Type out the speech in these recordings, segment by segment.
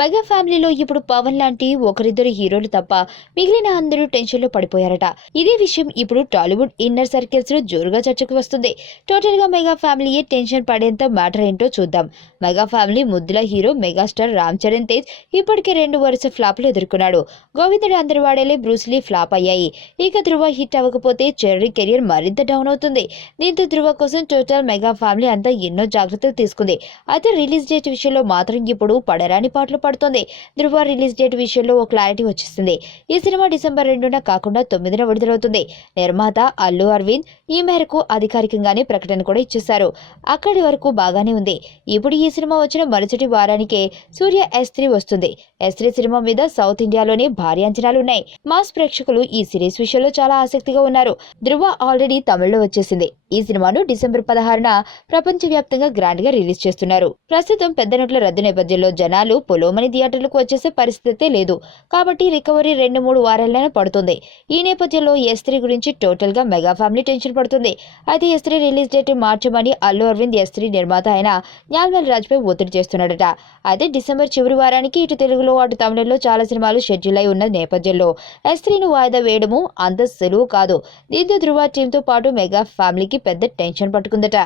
Mega ఫ్యామిలీలో ఇప్పుడు పవన్ లాంటి ఒకరిద్దరు హీరోలు తప్ప మిగిలిన అందరూ టెన్షన్ లో పడిపోయారట. ఇదే విషయం ఇప్పుడు టాలీవుడ్ ఇన్నర్ సర్కిల్స్ లో జోరుగా చర్చకు వస్తుంది. టోటల్ గా మెగా ఫ్యామిలీయే టెన్షన్ పడేంత మ్యాటర్ ఏంటో చూద్దాం. మెగా ఫ్యామిలీ ముద్దుల హీరో మెగాస్టార్ రామ్ చరణ్ తేజ్ ఇప్పటికే 2 వరుస ఫ్లాప్లు ఎదుర్కొన్నాడు. గోవిందుడు అందరి వాడేలే, బ్రూస్లీ ఫ్లాప్ అయ్యాయి. ఇక ధృవ హిట్ అవ్వకపోతే చెర్రీ కెరియర్ మరింత డౌన్ అవుతుంది. దీంతో ధృవ కోసం టోటల్ మెగా ఫ్యామిలీ అంతా ఎన్నో జాగ్రత్తలు తీసుకుంది. అయితే రిలీజ్ డేట్ విషయంలో మాత్రం ఇప్పుడు పడరాని పాటలు పడుతోంది. ధృవ రిలీజ్ డేట్ విషయంలో ఓ క్లారిటీ వచ్చేసింది. ఈ సినిమా డిసెంబర్ 2న కాకుండా 9న విడుదలవుతుంది. నిర్మాత అల్లు అరవింద్ ఈ మేరకు అధికారికంగానే ప్రకటన కూడా ఇచ్చేశారు. అక్కడి వరకు బాగానే ఉంది. ఇప్పుడు ఈ సినిమా వచ్చిన మరుసటి వారానికే సూర్య S3 వస్తుంది. S3 సినిమా మీద సౌత్ ఇండియాలోనే భారీ అంచనాలు ఉన్నాయి. మాస్ ప్రేక్షకులు ఈ సిరీస్ విషయంలో చాలా ఆసక్తిగా ఉన్నారు. ధృవ ఆల్రెడీ తమిళ్లో వచ్చేసింది. ఈ సినిమాను డిసెంబర్ 16న ప్రపంచవ్యాప్తంగా గ్రాండ్ గా రిలీజ్ చేస్తున్నారు. ప్రస్తుతం పెద్ద నోట్ల రద్దు నేపథ్యంలో జనాలు పొలోమని థియేటర్లకు వచ్చేసే పరిస్థితే లేదు. కాబట్టి రికవరీ 2-3 వారాలైనా పడుతుంది. ఈ నేపథ్యంలో S3 గురించి టోటల్ గా మెగా ఫ్యామిలీ టెన్షన్ పడుతుంది. అయితే S3 రిలీజ్ డేట్ మార్చమని అల్లు అరవింద్ S3 నిర్మాత అయిన న్యాల్మల్ రాజ్ పై ఒత్తిడి చేస్తున్నాడట. అయితే డిసెంబర్ చివరి వారానికి ఇటు తెలుగులో అటు తమిళంలో చాలా సినిమాలు షెడ్యూల్ అయి ఉన్న నేపథ్యంలో S3ను వాయిదా వేయడము అంత సులువు కాదు. దీంతో ధృవ టీమ్ తో పాటు మెగా ఫ్యామిలీకి పెద్ద టెన్షన్ పట్టుకుందట.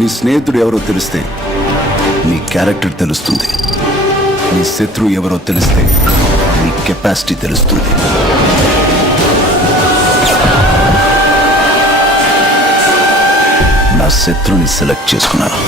నీ స్నేహితుడు ఎవరో తెలిస్తే నీ క్యారెక్టర్ తెలుస్తుంది. నీ శత్రువు ఎవరో తెలిస్తే నీ కెపాసిటీ తెలుస్తుంది. నా శత్రువుని సెలెక్ట్ చేసుకున్నాను.